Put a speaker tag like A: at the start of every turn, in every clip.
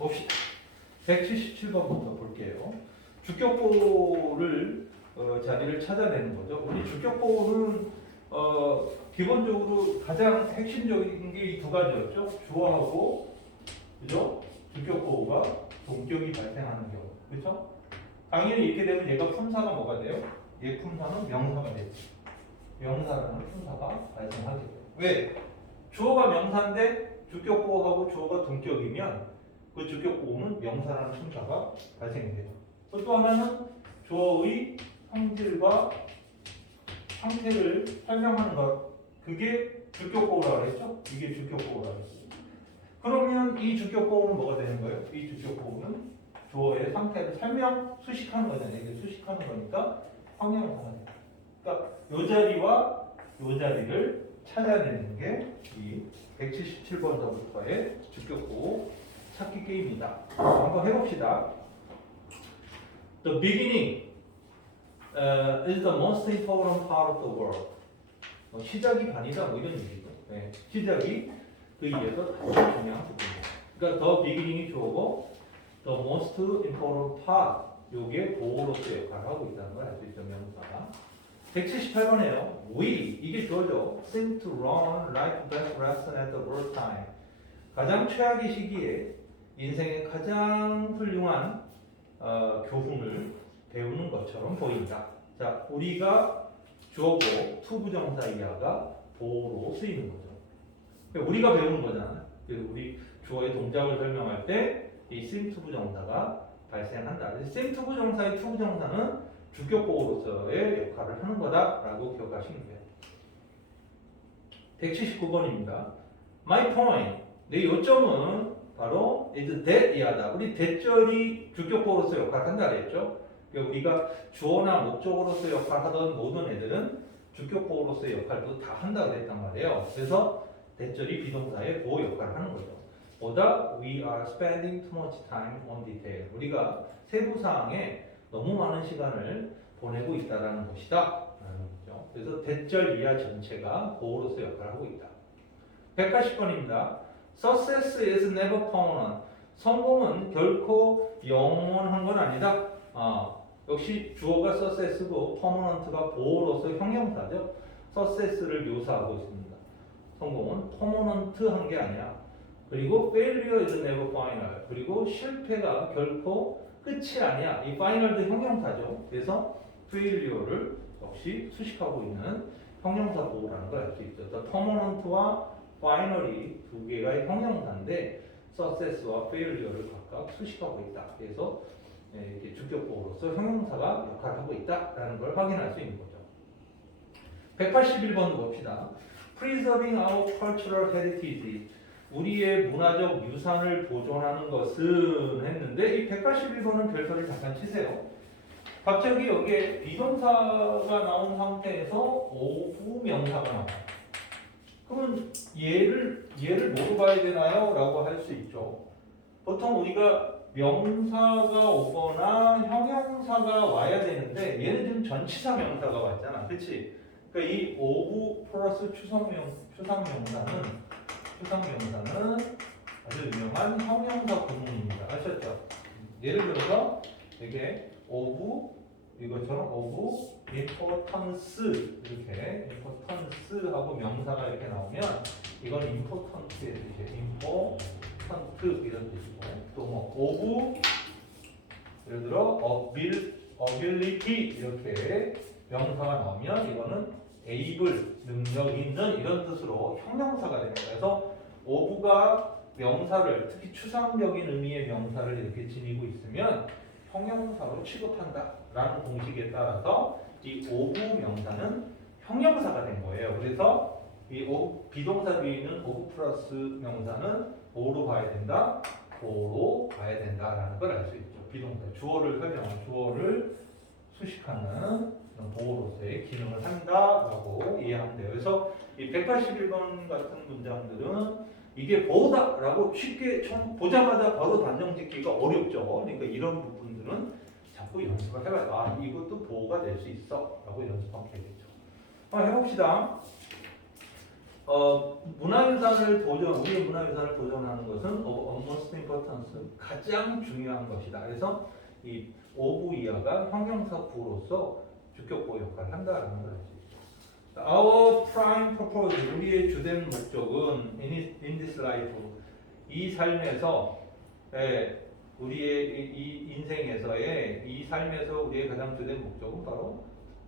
A: 봅시다. 177번부터 볼게요. 주격보를 어, 자리를 찾아내는 거죠. 우리 주격보는 어, 기본적으로 가장 핵심적인 게 이 두 가지였죠. 주어하고 그죠? 주격보가 동격이 발생하는 경우. 그렇죠? 당연히 이렇게 되면 얘가 품사가 뭐가 돼요? 얘 품사는 명사가 되죠. 명사라는 품사가 발생하게 돼요. 왜? 주어가 명사인데 주격보하고 주어가 동격이면 그 주격보호는 명사라는 품사가 발생이 돼요. 그또 하나는 주어의 성질과 상태를 설명하는 것. 그게 주격 보호라고 했죠? 이게 주격 보호라고 했어요. 그러면 이 주격 보호는 뭐가 되는 거예요? 이 주격 보호는 주어의 상태를 설명, 수식하는 거잖아요. 이게 수식하는 거니까 황량사가 돼요. 그러니까 요 자리와 요 자리를 찾아내는 게 이 177번서부터의 주격 보호 찾기 게임이다. 한번 해봅시다. The beginning uh, is the most important part of the world. 뭐 시작이 반이다 뭐 이런 얘기죠. 네. 시작이 그 이에서 가장 중요한 부분이에요. 그러니까 the beginning이 주어고 the most important part 요게 보호로서 역할을 하고 있다는 걸 알 수 있죠 명사가. 178번에요. We 이게 주어죠. seem to run like best lesson at the worst time. 가장 최악의 시기에 인생의 가장 훌륭한 어, 교훈을 배우는 것처럼 보인다. 자, 우리가 주어고 투부정사 이하가 보호로 쓰이는 거죠. 그러니까 우리가 배우는 거잖아. 그래서 우리 주어의 동작을 설명할 때이 seem 투부정사가 발생한다. 그래서 seem 투부정사의 투부정사는 주격 보호로서의 역할을 하는 거다라고 기억하시면 돼요. 179번입니다. My point. 내 요점은 바로 is that 이하다. 우리 대절이 주격 보호로서 역할을 한다 그랬죠. 그러니까 우리가 주어나 목적으로서 역할 하던 모든 애들은 주격 보호로서의 역할도 다 한다 그랬단 말이에요. 그래서 대절이 비동사의 보호 역할을 하는 거죠. 보다 we are spending too much time on detail. 우리가 세부 사항에 너무 많은 시간을 보내고 있다라는 것이다. 그래서 대절 이하 전체가 보호로서 역할을 하고 있다. 180번입니다. Success is never permanent. 성공은 결코 영원한 건 아니다. 아, 역시 주어가 success고 permanent가 보호로서 형용사죠. success를 묘사하고 있습니다. 성공은 permanent한 게 아니야. 그리고 failure is never final. 그리고 실패가 결코 끝이 아니야. 이 final도 형용사죠. 그래서 failure를 역시 수식하고 있는 형용사 보호라는 걸 알 수 있죠. The permanent와 finally 두 개가 형용사인데 success와 failure를 각각 수식하고 있다. 그래서 네, 이렇게 주격보호로서 형용사가 역할을 하고 있다라는 걸 확인할 수 있는 거죠. 181번 봅시다. Preserving our cultural heritage. 우리의 문화적 유산을 보존하는 것은 했는데 이 181번은 별소리 잠깐 치세요. 갑자기 여기에 비동사가 나온 상태에서 오부 명사가 나와요. 그러면 얘를 얘를 뭐로 봐야 되나요? 라고 할 수 있죠. 보통 우리가 명사가 오거나 형용사가 와야 되는데 얘는 지금 전치사 명사가 왔잖아. 그치? 그러니까 이 오부 플러스 추상명, 추상명사는 추상명사는 아주 유명한 형용사 구문입니다. 아셨죠? 예를 들어서 이게 오브 이것처럼 오브 importance 이렇게 importance하고 명사가 이렇게 나오면 이건 important의 뜻이에요. important 이런 뜻이고 또뭐 오브 예를 들어 abil, ability 이렇게 명사가 나오면 이거는 able 능력 있는 이런 뜻으로 형용사가 됩니다. 그래서 오브가 명사를 특히 추상적인 의미의 명사를 이렇게 지니고 있으면 형용사로 취급한다 라는 공식에 따라서 이 오브 명사는 형용사가 된 거예요. 그래서 이 오, 비동사 뒤에 있는 오브 플러스 명사는 뭐로 봐야 된다? 보로 봐야 된다라는 걸 알 수 있죠. 비동사 주어를 설명한 주어를 수식하는 보호로서의 기능을 한다라고 이해하면 돼요. 그래서 이 181번 같은 문장들은 이게 보호다라고 쉽게 보자마자 바로 단정 짓기가 어렵죠. 그러니까 이런 부분들은 자꾸 연습을 해봐요. 아 이것도 보호가 될 수 있어 라고 연습하면 되겠죠. 한번 해봅시다. 어, 문화유산을 보존, 우리의 문화유산을 보존하는 것은 of utmost importance, 가장 중요한 것이다. 그래서 이 오부 이하가 형용사구로서 주격보 역할을 한다라는 거지. Our prime purpose, 우리의 주된 목적은 in this life, 이 삶에서, 예, 우리의 이, 이 인생에서의 이 삶에서 우리의 가장 주된 목적은 바로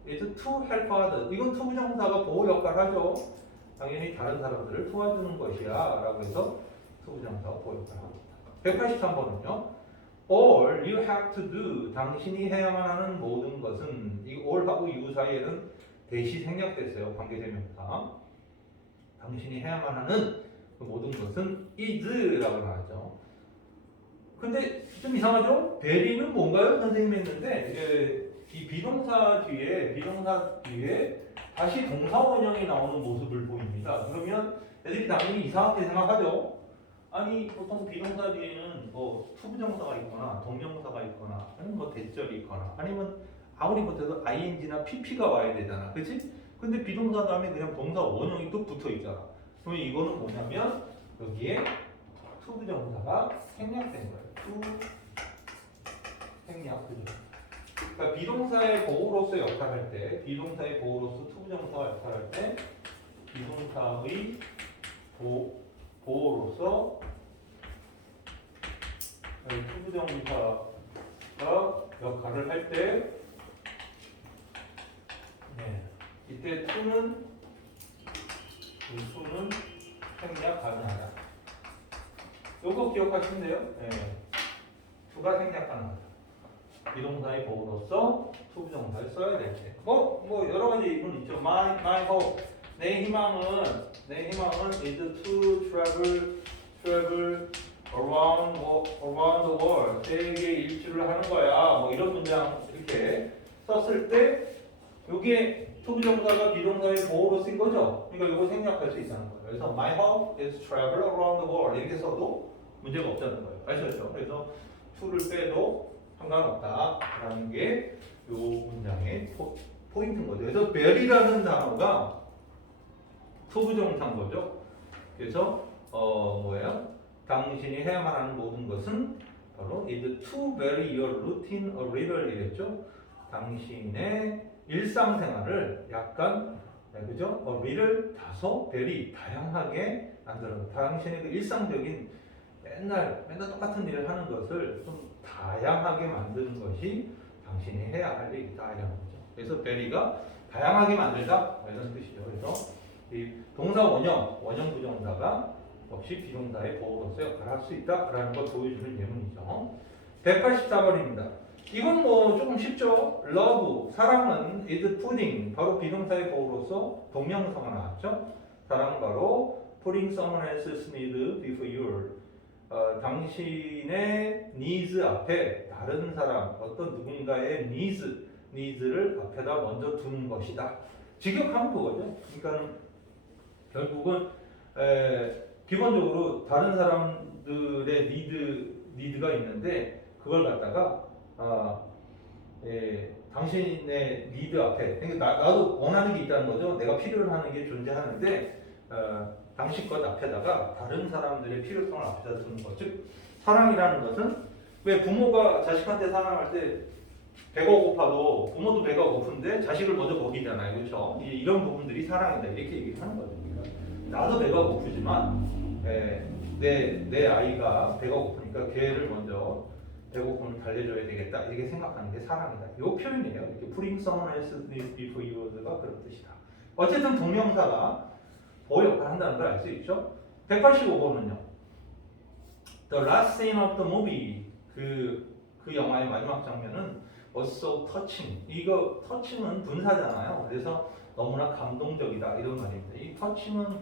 A: is to help others. 이건 투부정사가 보호 역할을 하죠. 당연히 다른 사람들을 도와주는 것이야 라고 해서 투부정사가 보호 역할을 합니다. 183번은요. All you have to do 당신이 해야만 하는 모든 것은 이 all하고 you 사이에는 대시 생략됐어요. 관계대명사. 당신이 해야만 하는 그 모든 것은 is라고 나왔죠. 근데 좀 이상하죠? 베리는 뭔가요? 선생님이 했는데 이제 이 비동사 뒤에 비동사 뒤에 다시 동사 원형이 나오는 모습을 보입니다. 그러면 애들이 당연히 이상하게 생각하죠. 아니 보통 비동사 뒤에는 뭐 투부정사가 있거나 동명사가 있거나 아니면 뭐 대절이 있거나 아니면 아무리 못해도 ing나 pp가 와야 되잖아, 그렇지? 근데 비동사 다음에 그냥 동사 원형이 또 붙어 있잖아. 그러면 이거는 뭐냐면 여기에 투부정사가 생략된. 투 생략 그죠? 그러니까 비동사의 보호로서 역할할 때, 비동사의 보호로서 투부정사가 역할할 때, 비동사의 보, 보호로서 투부정사가 역할을 할 때, 네, 이때 투는 이 수는 생략 가능하다. 요거 기억하시면 돼요. 네. 투가 생략 가능하다. 비동사의 보호로서 투부정사를 써야 될 때. 뭐, 뭐 여러 가지 이분 있죠. My, my hope. 내 희망은 내 희망은 is to travel travel around around the world. 세계 일주를 하는 거야. 뭐 이런 문장 이렇게 썼을 때 이게 투부정사가 비동사의 보호로 쓴 거죠. 그러니까 이거 생략할 수 있다는 거예요. 그래서 my hope is travel around the world 이렇게 써도 문제가 없다는 거예요. 아시겠죠? 그래서 to를 빼도 상관없다라는 게 이 문장의 포, 포인트인 거죠. 그래서 별이라는 단어가 투부정사인 거죠. 그래서 어 뭐예요? 당신이 해야만 하는 모든 것은 바로 is to vary your routine a little 이랬죠. 당신의 일상생활을 약간 네, 그죠? 어, 리를 다소 very 다양하게 만들어. 당신의 그 일상적인 맨날 맨날 똑같은 일을 하는 것을 좀 다양하게 만드는 것이 당신이 해야 할 일이다 이런 거죠. 그래서 very가 다양하게 만들다 이런 뜻이죠. 그래서 이 동사 원형 원형 부정사가 역시 비동사의 보호로서 역할을 할 수 있다라는 걸 보여주는 예문이죠. 184번입니다. 이건 뭐 조금 쉽죠. love 사랑은 is putting 바로 비동사의 보호로서 동명사가 나왔죠. 사랑은 바로 putting someone else's need before your 어, 당신의 needs 앞에 다른 사람 어떤 누군가의 needs needs를 앞에다 먼저 두는 것이다. 직역하면 그거죠. 그러니까 결국은 에, 기본적으로 다른 사람들의 니드 니드가 있는데 그걸 갖다가 아, 예, 당신의 니드 앞에 그러니까 나, 나도 원하는 게 있다는 거죠. 내가 필요로 하는 게 존재하는데 어, 당신 것 앞에다가 다른 사람들의 필요성을 앞에다 두는 것. 즉 사랑이라는 것은 왜 부모가 자식한테 사랑할 때 배가 고파도 부모도 배가 고픈데 자식을 먼저 먹이잖아요. 그렇죠? 이- 이런 부분들이 사랑이다. 이렇게 얘기하는 거죠. 나도 배가 고프지만 예, 내, 내 아이가 배가 고프니까 걔를 먼저 배고픔을 달래줘야 되겠다 이렇게 생각하는 게 사랑이다. 이 표현이에요. 이렇게 putting someone needs before your's가 그런 뜻이다. 어쨌든 동명사가 보호 역할을 한다는 걸 알 수 있죠. 185번은요. The last scene of the movie 그, 그 영화의 마지막 장면은 was so touching. 이거 touching은 분사잖아요. 그래서 너무나 감동적이다 이런 말입니다. 이 touching은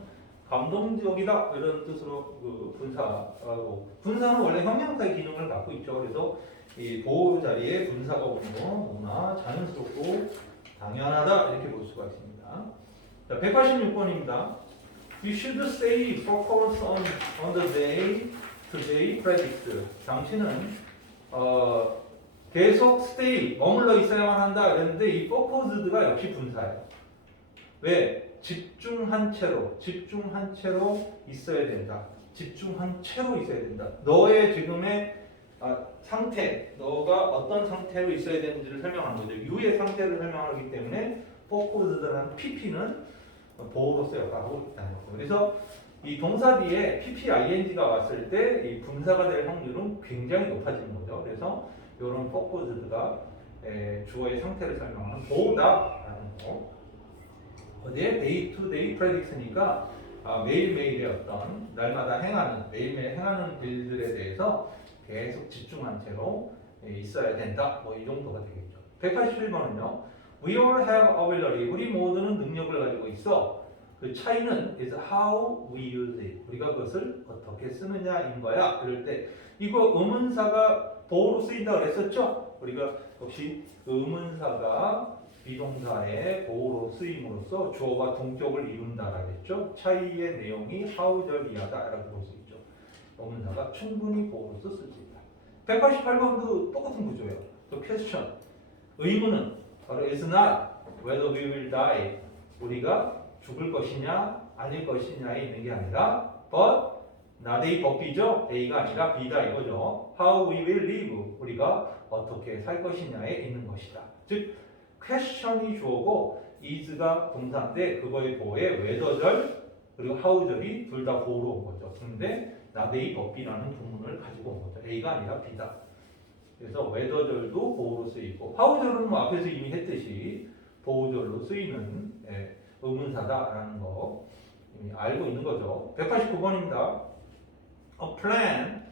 A: 감동적이다 이런 뜻으로 그 분사하고 분사는 원래 형용사의 기능을 갖고 있죠. 그래서 이 보호 자리에 분사가 오는 거 너무나 자연스럽고 당연하다 이렇게 볼 수가 있습니다. 자, 186번입니다. You should stay focused on, on the day today predict. 당신은 어, 계속 stay 머물러 있어야만 한다 그랬는데 이 focused가 역시 분사예요. 왜? 집중한 채로 집중한 채로 있어야 된다. 집중한 채로 있어야 된다. 너의 지금의 아, 상태, 너가 어떤 상태로 있어야 되는지를 설명하는 거죠. 유의 상태를 설명하기 때문에 포커스드라는 PP는 보호로서 역할을 하고 있다는 거고. 그래서 이 동사 뒤에 PP, ING가 왔을 때 이 분사가 될 확률은 굉장히 높아지는 거죠. 그래서 이런 포커스드가 주어의 상태를 설명하는 보호다라는 거. 어디에 day to day predict니까 아, 매일매일의 어떤 날마다 행하는 매일매일 행하는 일들에 대해서 계속 집중한 채로 예, 있어야 된다. 뭐 이 정도가 되겠죠. 181번은요. We all have ability. 우리 모두는 능력을 가지고 있어. 그 차이는 is how we use it. 우리가 그것을 어떻게 쓰느냐인 거야. 그럴 때 이거 의문사가 보호로 쓰인다 그랬었죠? 우리가 역시 그 의문사가 비동사의 보호로 쓰임으로써 주어와 동격을 이룬다라겠죠. 차이의 내용이 하우절이하다라고 볼 수 있죠. 의문사가 충분히 보호로서 쓸 수 있다. 188번도 똑같은 구조예요. 그 question. 의문은 바로 is not whether we will die. 우리가 죽을 것이냐 아닐 것이냐에 있는 게 아니라 but A 법이죠. A가 아니라 B다 이거죠. How we will live. 우리가 어떻게 살 것이냐에 있는 것이다. 즉 question이 주어고 is가 동사인데 그거의 보호에 whether절 그리고 how절이 둘 다 보호로 온 거죠. 근데 A 법이라는 부문을 가지고 온 거죠. A가 아니라 B다. 그래서 whether절도 보호로 쓰이고 how절은 뭐 앞에서 이미 했듯이 보호절로 쓰이는 예, 의문사다라는 거 알고 있는 거죠. 189번입니다. A plan,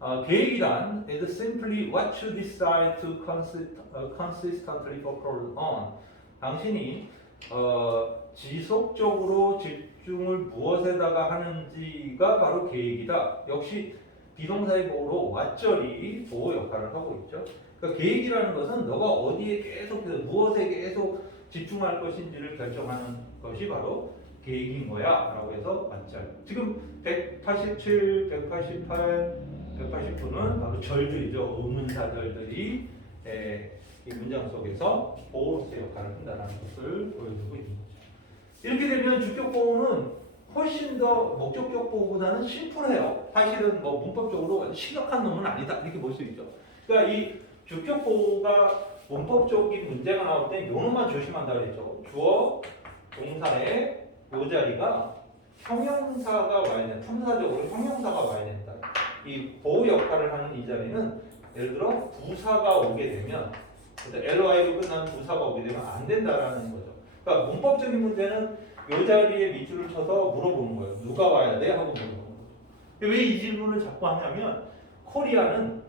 A: 어, 계획이란 is simply what you decide to consist, 어, consistently focus on. 당신이 어, 지속적으로 집중을 무엇에다가 하는지가 바로 계획이다. 역시 비동사의 보호로 왓절이 보호 역할을 하고 있죠. 그러니까 계획이라는 것은 너가 어디에 계속 무엇에 계속 집중할 것인지를 결정하는 것이 바로 계획인 거야 라고 해서 맞절. 지금 187, 188, 189는 바로 절들이죠. 의문사절들이 에, 이 문장 속에서 보호로서의 역할을 한다는 것을 보여주고 있는 거죠. 이렇게 되면 주격 보호는 훨씬 더 목적격 보호보다는 심플해요 사실은 뭐 문법적으로 심각한 놈은 아니다 이렇게 볼 수 있죠 그러니까 이 주격 보호가 문법적인 문제가 나올 때 요놈만 조심한다 그랬죠. 주어, 동사의 요 자리가 형용사가 와야 된다. 탐사적으로 형용사가 와야 된다. 이 보호 역할을 하는 이 자리는 예를 들어 부사가 오게 되면 LY로 끝나는 부사가 오게 되면 안 된다라는 거죠. 그러니까 문법적인 문제는 요 자리에 밑줄을 쳐서 물어보는 거예요. 누가 와야 돼? 하고 물어보는 거죠. 왜이 질문을 자꾸 하냐면 코리아는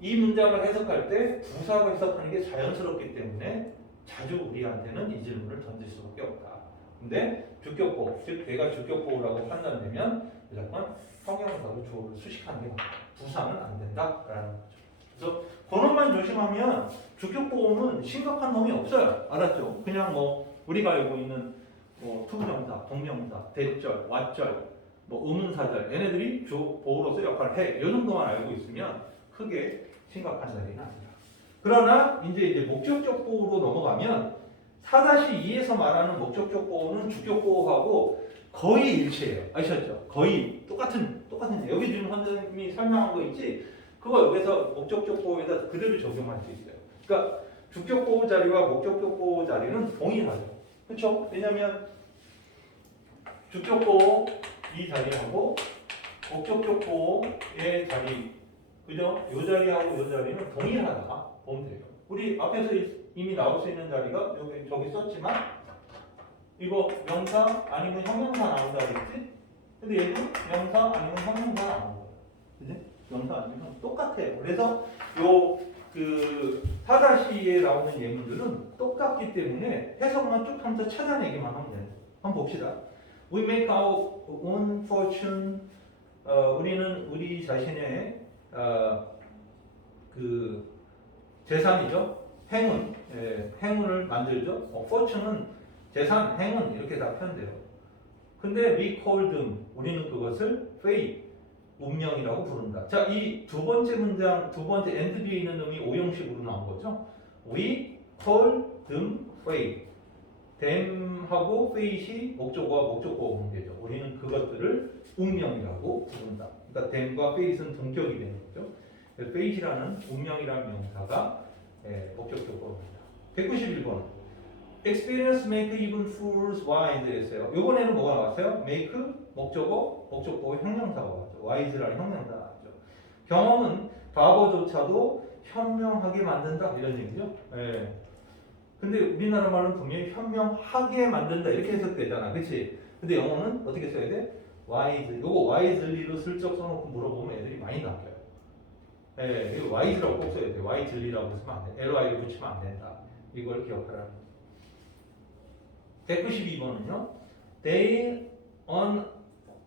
A: 이 문장을 해석할 때 부사가 해석하는 게 자연스럽기 때문에 자주 우리한테는 이 질문을 던질 수밖에 없다. 근데 주격보호, 즉 내가 주격보호라고 판단되면 무조건 성형사로 주어를 수식하는 게 맞다. 부사는 안 된다라는 거죠. 그래서 그것만 조심하면 주격보호는 심각한 놈이 없어요. 알았죠? 그냥 뭐 우리가 알고 있는 뭐 투부정사, 동명사, 대절, 왓절, 뭐 의문사절 얘네들이 주 보호로서 역할을 해. 이 정도만 알고 있으면 크게 심각한 자리는 아니다. 그러나 이제 이제 목적적 보호로 넘어가면 4-2에서 말하는 목적적 보호는 주격 보호하고 거의 일치해요. 아셨죠? 거의 똑같은 똑같은 여기 지금 선생님이 설명한 거 있지? 그거 여기서 목적적 보호에다 그대로 적용할 수 있어요. 그러니까 주격 보호 자리와 목적적 보호 자리는 동일하죠. 그렇죠? 왜냐하면 주격 보호 이 자리하고 목적적 보호의 자리 그죠? 요 자리하고 요 자리는 동일하다 보면 돼요. 우리 앞에서 이미 나올 수 있는 자리가 여기 저기 썼지만 이거 명사 아니면 형용사 나온다 그랬지? 근데 얘도 명사 아니면 형용사 나온 거야. 그지? 명사 아니면 똑같아요. 그래서 요 그 사다시에 나오는 예문들은 똑같기 때문에 해석만 쭉 하면서 찾아내기만 하면 돼요. 한번 봅시다. We make our own fortune. 어, 우리는 우리 자신의 어, 그 재산이죠. 행운, 예, 행운을 만들죠. 어, fortune은 재산, 행운 이렇게 다 표현돼요. 근데 we call them 우리는 그것을 fate 운명이라고 부른다. 자, 이 두 번째 문장, 두 번째 and 뒤에 있는 놈이 오형식으로 나온 거죠. We call them fate. them하고 face이 목적어와 목적어 관계죠. 우리는 그것들을 운명이라고 부른다. 그러니까 them과 face는 동격이 되는 거죠. 그래서 face라는 운명이라는 명사가 예, 목적 조건입니다. 191번. Experience make even fools wise 했어요. 이번에는 뭐가 나왔어요? make 목적어, 목적어 형용사가 형용사가 나왔죠. 경험은 바보조차도 현명하게 만든다 이런 얘기죠. 예. 근데 우리나라 말은 분명히 현명하게 만든다 이렇게 해석되잖아, 그렇지? 근데 영어는 어떻게 써야 돼? wise. 요거 wisely로 슬쩍 써놓고 물어보면 애들이 많이 낚여요. 예, 이거 wise라고 꼭 써야 돼. wisely라고 쓰면 안 돼. ly를 붙이면 안 된다. 이걸 기억하라는 거죠. 192번은요. They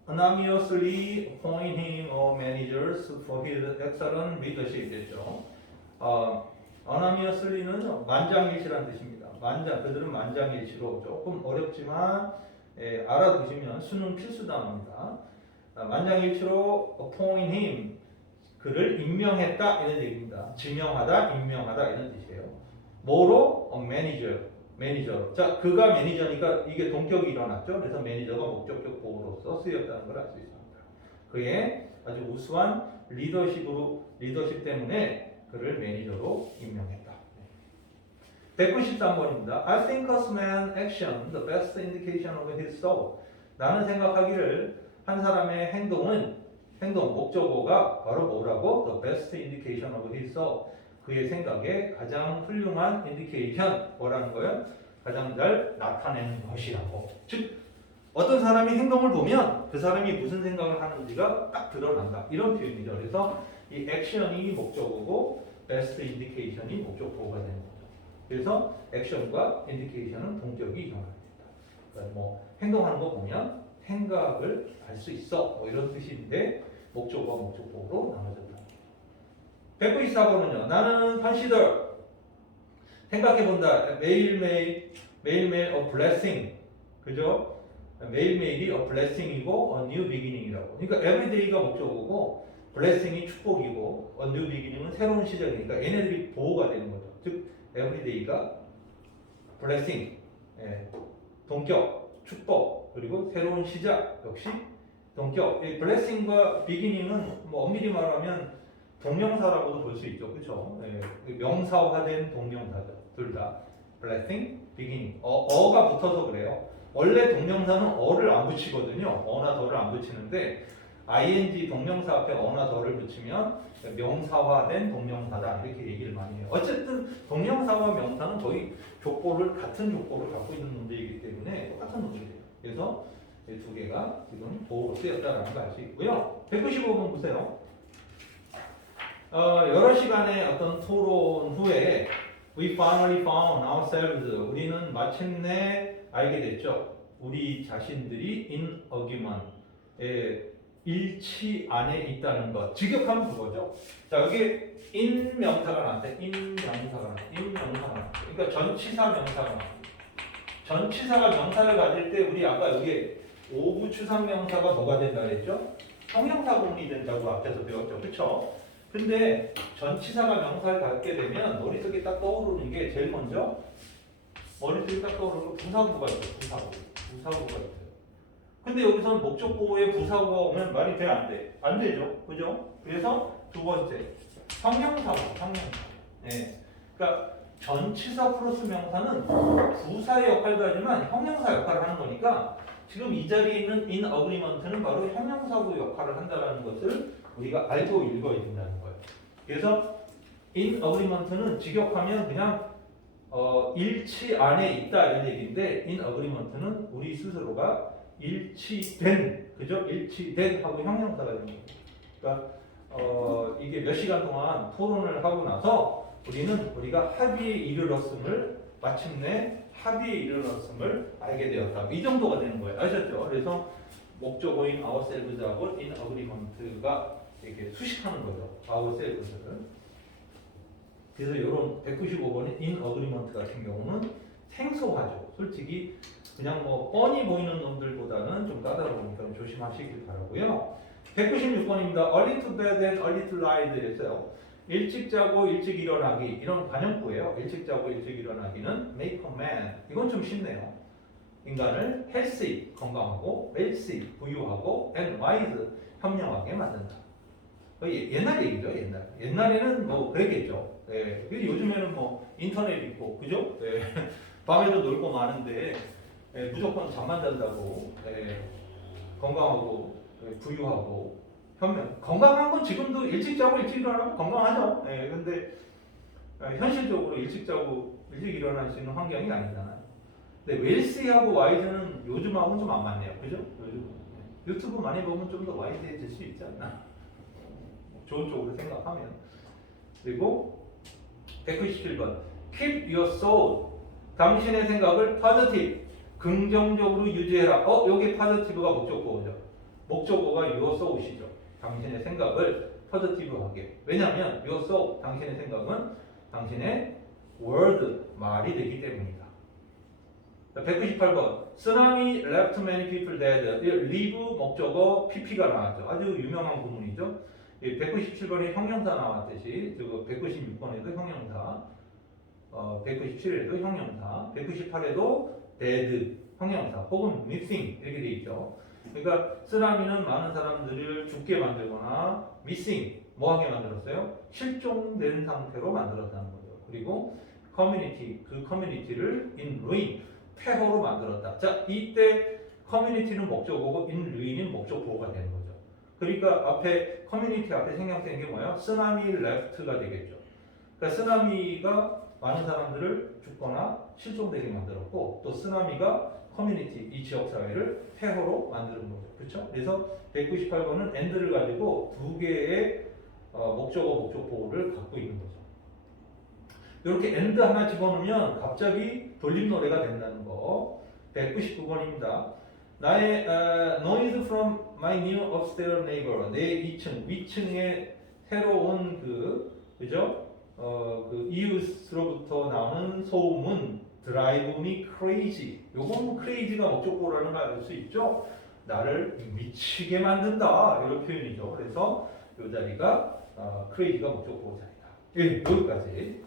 A: anonymously appoint him or managers for his excellent leadership 됐죠. 어, anonymously는 만장일치란 뜻입니다. 만장, 그들은 만장일치로 조금 어렵지만 예, 알아두시면 수능 필수 단어입니다. 아, 만장일치로 appoint him 그를 임명했다 이런 얘기입니다. 지명하다, 임명하다 이런 뜻이에요. 뭐로? 어, 매니저, 매니저. 자, 그가 매니저니까 이게 동격이 일어났죠. 그래서 매니저가 목적격 보호로서 쓰였다는 걸 알 수 있습니다. 그의 아주 우수한 리더십으로 리더십 때문에 그를 매니저로 임명했다. 193번입니다. I think a man's action the best indication of his soul. 나는 생각하기를 한 사람의 행동은 행동 목적어가 바로 뭐라고? The best indication of his soul. 그의 생각에 가장 훌륭한 indication 뭐라는 거예요? 가장 잘 나타내는 것이라고. 즉 어떤 사람이 행동을 보면 그 사람이 무슨 생각을 하는지가 딱 드러난다. 이런 표현이죠. 그래서 이 액션이 목적어고 best indication이 목적어가 되는 거죠. 그래서 액션과 인디케이션은 동격이 형합니다. 그러니까 뭐 행동하는 거 보면 생각을 알 수 있어 뭐 이런 뜻인데 목적어와 목적어로 나눠졌다. 194번은요. 나는 consider 생각해본다. 매일매일 매일매일 a blessing 그죠? 매일매일이 a blessing이고 a new beginning이라고. 그러니까 everyday가 목적어고 blessing이 축복이고 a new beginning은 새로운 시작이니까 얘네들이 보호가 되는 거죠. 즉 everyday가 blessing, 예, 동격, 축복, 그리고 새로운 시작 역시 동격. 이 blessing과 beginning은 뭐 엄밀히 말하면 동명사라고도 볼 수 있죠, 그렇죠? 예, 명사화된 동명사죠, 둘 다. blessing, beginning. 어, 어가 붙어서 그래요. 원래 동명사는 어를 안 붙이거든요. 어나 더를 안 붙이는데 ing 동명사 앞에 어나 더를 붙이면 명사화된 동명사다 이렇게 얘기를 많이 해요. 어쨌든 동명사와 명사는 거의 족보를 같은 족보를 갖고 있는 놈들이기 때문에 똑같은 놈들이에요. 그래서 이두 개가 지금 보호로 쓰였다라는 걸 알 수 있고요. 195번 보세요. 어, 여러 시간의 어떤 토론 후에 we finally found ourselves 우리는 마침내 알게 됐죠. 우리 자신들이 in agreement 에 일치 안에 있다는 것. 직역하면 그거죠. 자, 여기 in 명사가 나한테 in 명사가 나한테 in 명사가 나한테 그러니까 전치사 명사가 나한테 전치사가 명사를 가질 때 우리 아까 여기 오부 추상 명사가 뭐가 된다 그랬죠? 형용사 공이 된다고 앞에서 배웠죠. 그렇죠? 근데 전치사가 명사를 갖게 되면 머릿속에 딱 떠오르는 게 제일 먼저 머릿속에 딱 떠오르는 건 부사구가 있어요. 부사구. 부사구가 있어요. 근데 여기서는 목적보호에 부사구가 오면 말이 돼? 안 돼? 안 되죠. 그죠? 그래서 두 번째 형용사고 형용사. 네. 그러니까 전치사 플러스 명사는 부사의 역할도 하지만 형용사 역할을 하는 거니까 지금 이 자리에 있는 in agreement는 바로 형용사구 역할을 한다는 것을 우리가 알고 읽어야 된다는 거예요. 그래서 in agreement는 직역하면 그냥 어, 일치 안에 있다 이런 얘기인데 in agreement는 우리 스스로가 일치된 그죠? 일치된 하고 형용사가 되는 거예요. 그러니까 어, 이게 몇 시간 동안 토론을 하고 나서 우리는 우리가 합의에 이르렀음을 마침내 합의에 이르렀음을 알게 되었다. 이 정도가 되는 거예요. 아셨죠? 그래서 목적어인 ourselves하고 in agreement가 이렇게 수식하는 거죠. ourselves를. 그래서 이런 195번의 in agreement 같은 경우는 생소하죠. 솔직히 그냥 뭐 뻔히 보이는 놈들보다는 좀 까다로우니까 조심하시길 바라고요. 196번입니다. early to bed and early to rise 했어요. 일찍 자고 일찍 일어나기 이런 관용구예요. 일찍 자고 일찍 일어나기는 make a man 이건 좀 쉽네요. 인간을 healthy 건강하고 wealthy 부유하고 and wise 현명하게 만든다. 어, 예- 옛날 얘기죠 옛날. 옛날에는 뭐 그랬겠죠. 예. 근데 요즘에는 뭐 인터넷 있고 그죠? 예. 밤에도 놀고 마는데 예, 무조건 잠만 잔다고 예. 건강하고 예, 부유하고 현명. 건강한 건 지금도 일찍 자고 일찍 일어나면 건강하죠. 예. 근데 어, 현실적으로 일찍 자고 일찍 일어날 수 있는 환경이 아니잖아요. 근데 웰시하고 와이드는 요즘하고는 좀 안 맞네요. 그죠? 요즘 유튜브 많이 보면 좀 더 와이드해질 수 있지 않나? 좋은 쪽으로 생각하면. 그리고 197번 Keep your soul. 당신의 생각을 positive. 긍정적으로 유지해라. 어, 여기 positive가 목적어죠. 목적어가 your soul이죠. 당신의 생각을 positive하게. 왜냐하면 your soul, 당신의 생각은 당신의 word, 말이 되기 때문이다. 198번 쓰나미 left many people dead. 이 leave 목적어 pp가 나왔죠. 아주 유명한 구문이죠. 197번에 형용사 나왔듯이 저 196번에도 형용사, 어, 197에도 형용사, 198에도 dead 형용사 혹은 missing 이렇게 돼 있죠. 그러니까 쓰나미는 많은 사람들을 죽게 만들거나 missing 뭐하게 만들었어요? 실종된 상태로 만들었다는 거죠. 그리고 커뮤니티 그 커뮤니티를 in ruin 폐허로 만들었다. 자 이때 커뮤니티는 목적어고 in ruin은 목적보호가 되는 거죠. 그러니까 앞에 커뮤니티 앞에 생략된 게 뭐야? 쓰나미 레프트가 되겠죠. 그러니까 쓰나미가 많은 사람들을 죽거나 실종되게 만들었고 또 쓰나미가 커뮤니티 이 지역 사회를 폐허로 만드는 거죠. 그렇죠? 그래서 198번은 end를 가지고 두 개의 어, 목적어 목적 보호를 갖고 있는 거죠. 이렇게 end 하나 집어넣으면 갑자기 돌림 노래가 된다는 거. 199번입니다. 나의 어, noise from my new upstairs neighbor 내 2층 위층에 새로운 그 그죠? 어, 그 이웃으로부터 나오는 소음은 drive me crazy. 요건 crazy가 목적보라는 걸알수 있죠. 나를 미치게 만든다 이런 표현이죠. 그래서 이 자리가 어, crazy가 목적보 자리다. 예, 여기까지.